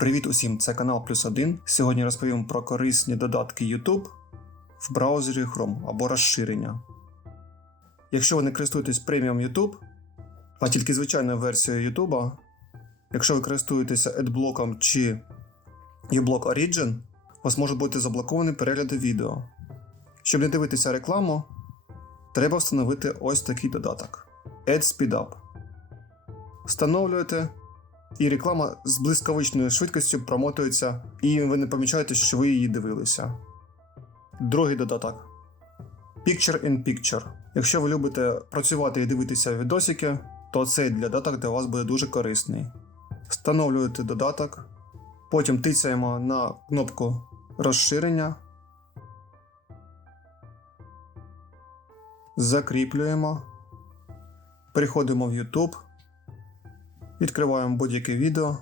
Привіт усім! Це канал Плюс 1. Сьогодні розповім про корисні додатки YouTube в браузері Chrome або розширення. Якщо ви не користуєтесь преміум YouTube, а тільки звичайною версією YouTube, якщо ви користуєтеся AdBlock чи uBlock Origin, у вас можуть бути заблоковані перегляди відео. Щоб не дивитися рекламу, треба встановити ось такий додаток AdSpeedUp. Встановлюєте і реклама з блискавичною швидкістю промотується, і ви не помічаєте, що ви її дивилися. Другий додаток Picture in Picture. Якщо ви любите працювати і дивитися відосики, то цей додаток для вас буде дуже корисний. Встановлюєте додаток, потім тицяємо на кнопку розширення, закріплюємо, переходимо в YouTube. Відкриваємо будь-яке відео,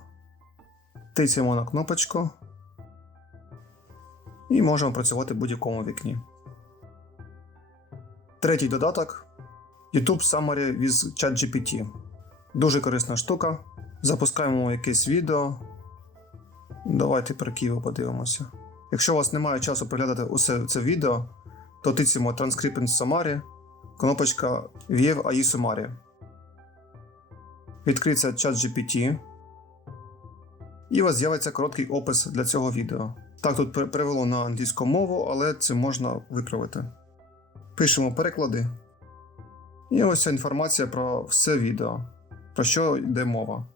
тицяємо на кнопочку і можемо працювати в будь-якому вікні. Третій додаток YouTube Summary with ChatGPT. Дуже корисна штука. Запускаємо якесь відео. Давайте про Києво подивимося. Якщо у вас немає часу переглядати усе це відео, то тицяємо Transcript in Summary, кнопочка View AI Summary відкриється чат GPT, і у вас з'явиться короткий опис для цього відео. Так, тут пере- перевело на англійську мову, але це можна виправити. Пишемо переклади. І ось ця інформація про все відео, про що йде мова.